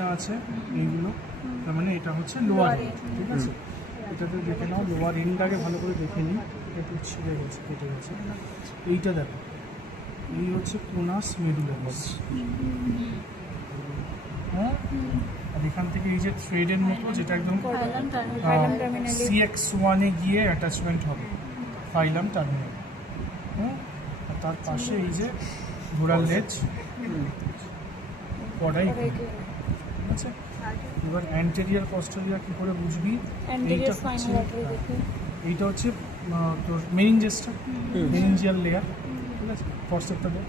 যা আছে এইগুলো, তার মানে এটা হচ্ছে লোয়ার এন্ড, ঠিক আছে? এটাতে দেখে নাও, লোয়ার এন্ডটাকে ভালো করে দেখে নিই, এটা একটু ছিঁড়ে গেছে, কেটে গেছে। এইটা দেখো, এই হচ্ছে কোনাস মেডুলারিস, হ্যাঁ? আর এখান থেকে এই যে থ্রেডের মতো যেটা একদম CX1 এ গিয়ে অ্যাটাচমেন্ট হবে, ফাইলাম টার্মিনাল, হ্যাঁ? আর তার পাশে এই যে ঘোড়ার লেজ, পড়াই, ঠিক আছে? এবার অ্যান্টেরিয়ার পস্টেরিয়র কী করে বুঝবি? এইটা হচ্ছে তোর মেনিনজেসটা, মেনিনজিয়াল লেয়ার, ঠিক আছে? ফরসেপটা দেখ,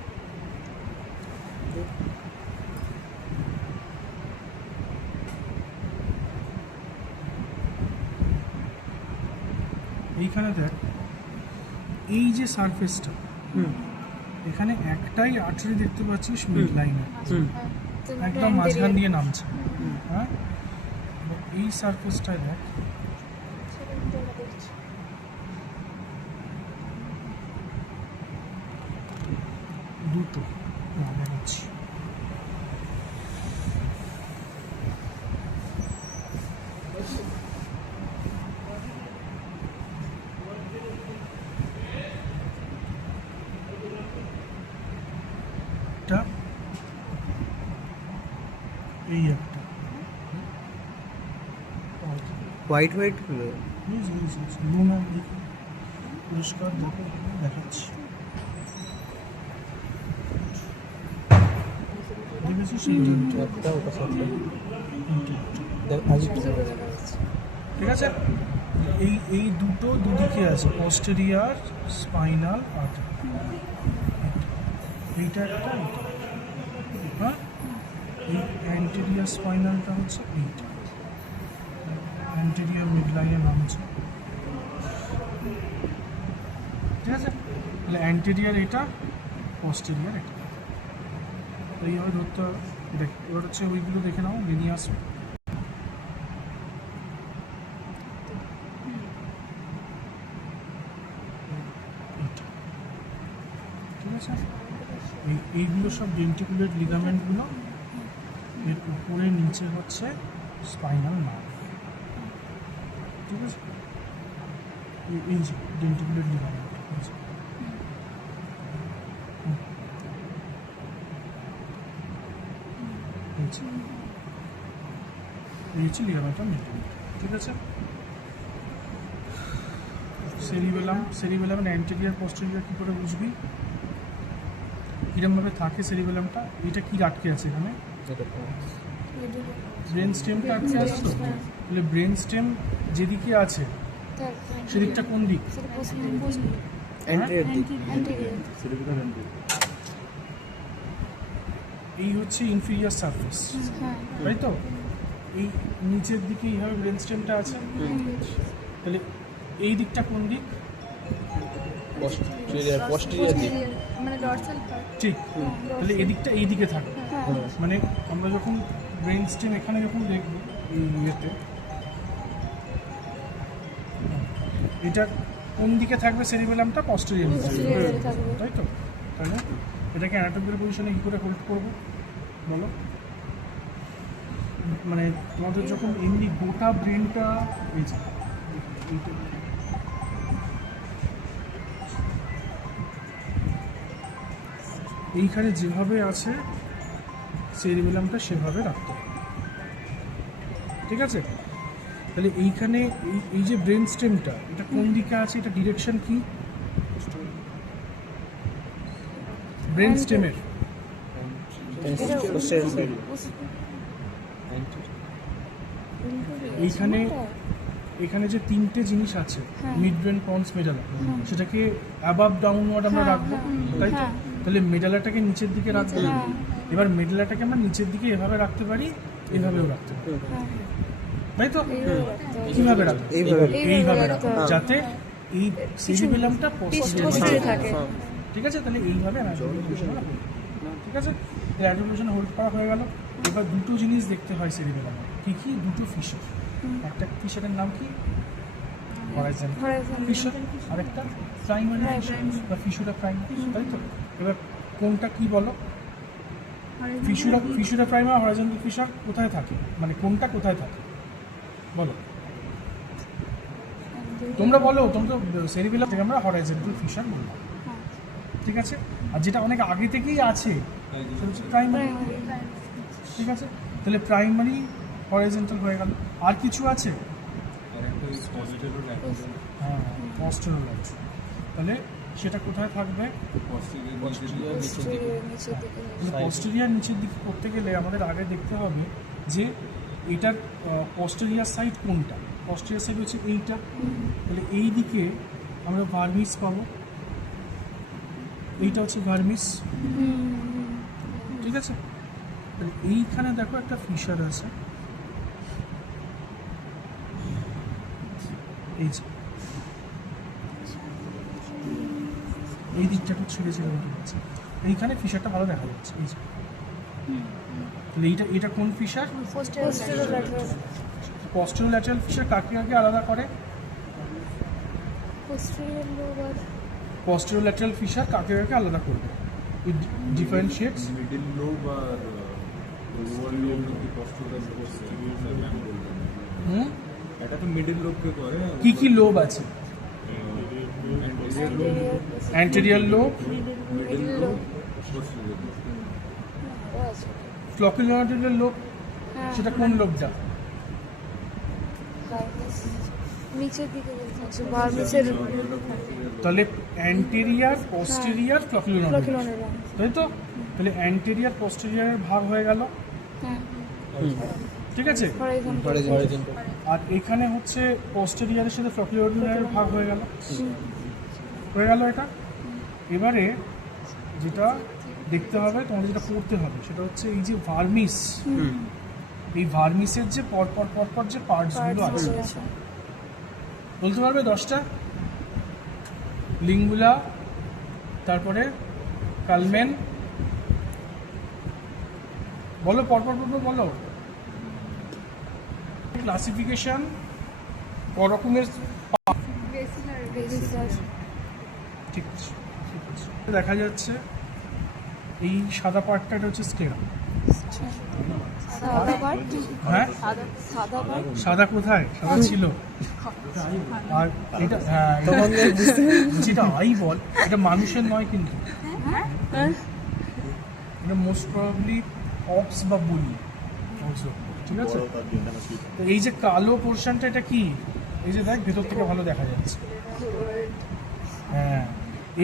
এইখানে দেখ, এই যে সারফেসটা, এখানে একটাই আর্টারি দেখতে পাচ্ছিস মিড লাইনে, একদম মাঝখান দিয়ে নামছে, হ্যাঁ? এই সারফেসটায় দেখ, দুটো দেখাচ্ছি, এই একটা হোয়াইট হোয়াইট নুনা পরিষ্কার দেখে দেখাচ্ছি, দেখেছিস? ঠিক আছে, এই দুটো দুদিকে আছে, পস্টেরিয়ার স্পাইনাল আর্টারি, এইটা একটা, হ্যাঁ? এই অ্যান্টেরিয়ার স্পাইনালটা হচ্ছে এইটা, অ্যান্টেরিয়ার মিডলাইনে নামছে, ঠিক আছে? তাহলে অ্যান্টেরিয়ার এটা, পস্টেরিয়ার এটা, এইভাবে ধরতে হবে। দেখ, এবার হচ্ছে ওইগুলো দেখে নাও, লিনিয়াস, ঠিক আছে? এইগুলো সব ডেন্টিকুলেট লিগামেন্টগুলো, এর উপরে নিচে হচ্ছে স্পাইনাল নার্ভ, ঠিক আছে? এই যে ডেন্টিকুলেট লিগামেন্ট, ঠিক আছে? এই হচ্ছে লিগামেন্টাল মেটামেন্ট, ঠিক আছে? সেরিবেলাম অ্যান্টেরিয়ার পস্টেরিয়র কী করে বুঝবি? কীরকমভাবে থাকে সেরিবেলামটা? এটা কি আটকে আছে এখানে? ব্রেন স্টেমটা আটকে আছে তো, তাহলে ব্রেন স্টেম যেদিকে আছে সেদিকটা কোন দিক? এই হচ্ছে ইনফিরিয়ার সারফেস, তাই তো? এই নিচের দিকে এইভাবে ব্রেন স্টেমটা আছে, তাহলে এই দিকটা কোন দিক? ঠিক, তাহলে এদিকটা এই দিকে থাকে, মানে আমরা যখন ব্রেন স্টেম এখানে যখন দেখবো এই ইয়েতে, এটা কোন দিকে থাকবে? সেরিবেলামটা পস্টেরিয়র থাকবে, তাই তো? তাহলে এটাকে অ্যানাটমিক্যাল পজিশনে কী করে হোল্ড করবো বলো? মানে তোমাদের যখন এমনি গোটা ব্রেনটা, এই যে এইটা, এইখানে যেভাবে আছে সেরিবেলামটা সেভাবে রাখতে হবে, ঠিক আছে? তাহলে এইখানে এই যে ব্রেন স্টেমটা, এটা কোন দিকে আছে? এটা ডিরেকশন কি ব্রেন স্টেমের? এখানে যে তিনটে জিনিস আছে, মিড ব্রেন, পন্স, মেডালা, সেটাকে অ্যাবাভ ডাউনওয়ার্ড আমরা রাখবো, তাই তো? তাহলে মেডালাটাকে নিচের দিকে রাখবো, এবার মেডালাটাকে আমরা নিচের দিকে এভাবে রাখতে পারি, এভাবেও রাখতে পারি, তাই তো? কিভাবে রাখবো? এইভাবে রাখবো, যাতে এই সেরিবেলামটা পস্টেরিয়রে থাকে, ঠিক আছে? তাহলে এইভাবে অ্যানাটমিক্যাল পজিশনে রাখবো, ঠিক আছে? এই অ্যানাটমিক্যাল পজিশনে হোল্ড করা হয়ে গেল। এবার দুটো জিনিস দেখতে হয় সেরিবেলামে, কি কি? দুটো ফিশার, একটা ফিশারের নাম কি? হরাইজন্টাল ফিশার, আরেকটা প্রাইমারি ফিশার বা ফিশারা প্রাইমারি, তাই তো? এবার কোনটা কি বলো? ফিসুরা প্রাইমা হরাইজন্টাল ফিশার কোথায় থাকে, মানে কোনটা কোথায় থাকে বলো তোমরা বলো। তোমরা তো সেরিবেলাম থেকে আমরা হরাইজন্টাল ফিশার বললাম, ঠিক আছে। আর যেটা অনেক আগে থেকেই আছে সেটা হচ্ছে প্রাইমারি, ঠিক আছে। তাহলে প্রাইমারি হরাইজন্টাল হয়ে গেল। আর কিছু আছে? হ্যাঁ, পস্টেরোলাইট। তাহলে সেটা কোথায় থাকবে? পস্টেরিয়ার নিচের দিকে করতে গেলে আমাদের আগে দেখতে হবে যে এটার পস্টেরিয়ার সাইড কোনটা। পস্টেরিয়ার সাইড হচ্ছে এইটা, তাহলে এই দিকে আমরা ভার্মিস পাবো, এইটা হচ্ছে ভার্মিস, ঠিক আছে। তাহলে এইখানে দেখো একটা ফিশার আছে, এই যে এই দিকটা একটু ছেড়ে ছেড়ে উঠে গেছে, এইখানে ফিশারটা ভালো দেখা যাচ্ছে, এই যে। তাহলে এটা কোন ফিশার? পস্টেরোল্যাটারাল ফিশার কাকে কাকে আলাদা করে? পস্টেরোল্যাটারাল ফিশার কাকে কাকে আলাদা করবে? উইথ ডিফারেন্সিয়েটস মিডল লোব আর লোয়ার লোব কি পস্টেরিয়র হুম, এটা তো মিডল লোবকে করে। কি কি লোব আছে? Anterior lobe, middle lobe, posterior lobe. Flocculonodular lobe, সেটা কোন লোবটা? নিচের দিকে বলছে ভার্মিসের তাহলে অ্যান্টেরিয়ার পস্টেরিয়ার ফ্লোকুলোনোডাল, ফ্লোকুলোনোডাল। তাই তো। তাহলে অ্যান্টেরিয়ার পস্টেরিয়ারের ভাগ হয়ে গেল, হ্যাঁ, ঠিক আছে। হরাইজন্টাল। আর এখানে হচ্ছে পস্টেরিয়ারের সাথে ফ্লোকুলোনোডালের ভাগ হয়ে গেল এটা। এবারে যেটা দেখতে হবে, তোমাদের যেটা পড়তে হবে সেটা হচ্ছে এই যে ভার্মিস, এই ভার্মিসের যে পরপর যে পার্টসগুলো আছে বলতে পারবে 10টা? লিঙ্গুলা, তারপরে কালমেন, বলো পরপর বলো। ক্লাসিফিকেশন ক রকমের? ঠিক আছে, ঠিক আছে। দেখা যাচ্ছে এই সাদা পার্টটা, এটা হচ্ছে স্ক্লেরা। সাদা পার্ট, হ্যাঁ, সাদা পার্ট, সাদা কোথায়? সাদা ছিল। আর এটা হ্যাঁ, যেটা আই বল, এটা মানুষের নয় কিন্তু, এটা মোস্ট প্রবাবলি অক্স বা বুলি অলসো, ঠিক আছে। তো এই যে কালো পোর্শনটা, এটা কি? এই যে দেখ, ভেতর থেকে ভালো দেখা যাচ্ছে। হ্যাঁ,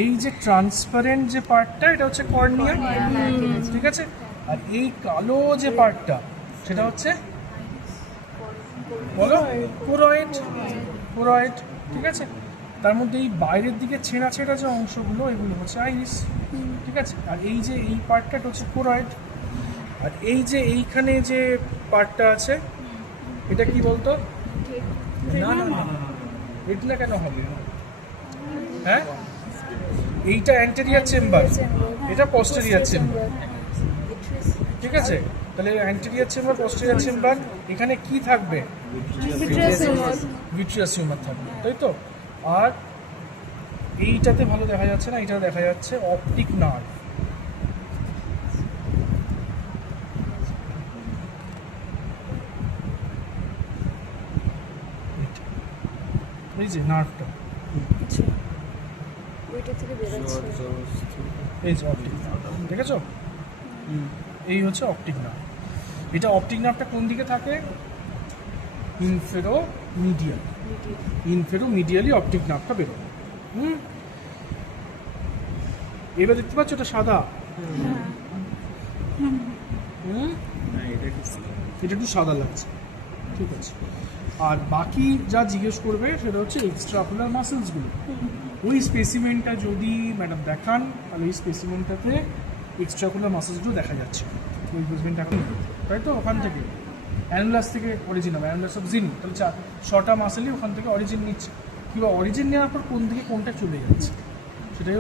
এই যে ট্রান্সপারেন্ট যে পার্টটা, এটা হচ্ছে কর্নিয়া, ঠিক আছে। আর এই কালো যে পার্টটা, সেটা হচ্ছে বলো কোরয়েড, ঠিক আছে। তার মধ্যে এই বাইরের দিকে ছেঁড়া ছেঁড়া যে অংশগুলো, এগুলো হচ্ছে আইরিস, ঠিক আছে। আর এই যে এই পার্টটা, এটা হচ্ছে কোরয়েড। আর এই যে এইখানে যে পার্টটা আছে, এটা কি বলতো? রেটিনা কেন হবে? হ্যাঁ, এইটা অ্যান্টেরিয়র চেম্বার, এটা পস্টেরিয়র চেম্বার, ঠিক আছে। তাহলে অ্যান্টেরিয়র চেম্বার, পস্টেরিয়র চেম্বার, এখানে কি থাকবে? ভিট্রিয়াস হিউমার থাকবে, তাই তো। আর এইটাতে ভালো দেখা যাচ্ছে না, এটা দেখা যাচ্ছে অপটিক নার্ভ। এই যে নার্ভটা, ওইটা থেকে বেরোচ্ছে। এই যে অপটিক নার্ভ, দেখেছো? এই হচ্ছে অপটিক নার্ভ। এটা অপটিক নার্ভটা কোন দিকে থাকে? ইনফেরোমিডিয়ালি অপটিক নার্ভটা বেরোয়। এবার দেখতে পাচ্ছ এটা সাদা, এটা একটু সাদা লাগছে, ঠিক আছে। আর বাকি যা জিজ্ঞেস করবে সেটা হচ্ছে এক্সট্রাকুলার মাসেলসগুলো। ওই স্পেসিমেনটা যদি ম্যাডাম দেখান, তাহলে এই স্পেসিমেনটাতে এক্সট্রাকুলার মাসেলসগুলো দেখা যাচ্ছে। ওই স্পেসিমেনটা এখন, তাই তো। ওখান থেকে অ্যানুলাস থেকে অরিজিন হবে, অ্যানুলাস অফ জিনি, তাহলে 6টা মাসেলই ওখান থেকে অরিজিন নিচ্ছে। কিংবা অরিজিন নেওয়ার পর কোন দিকে কোনটা চলে যাচ্ছে, সেটাই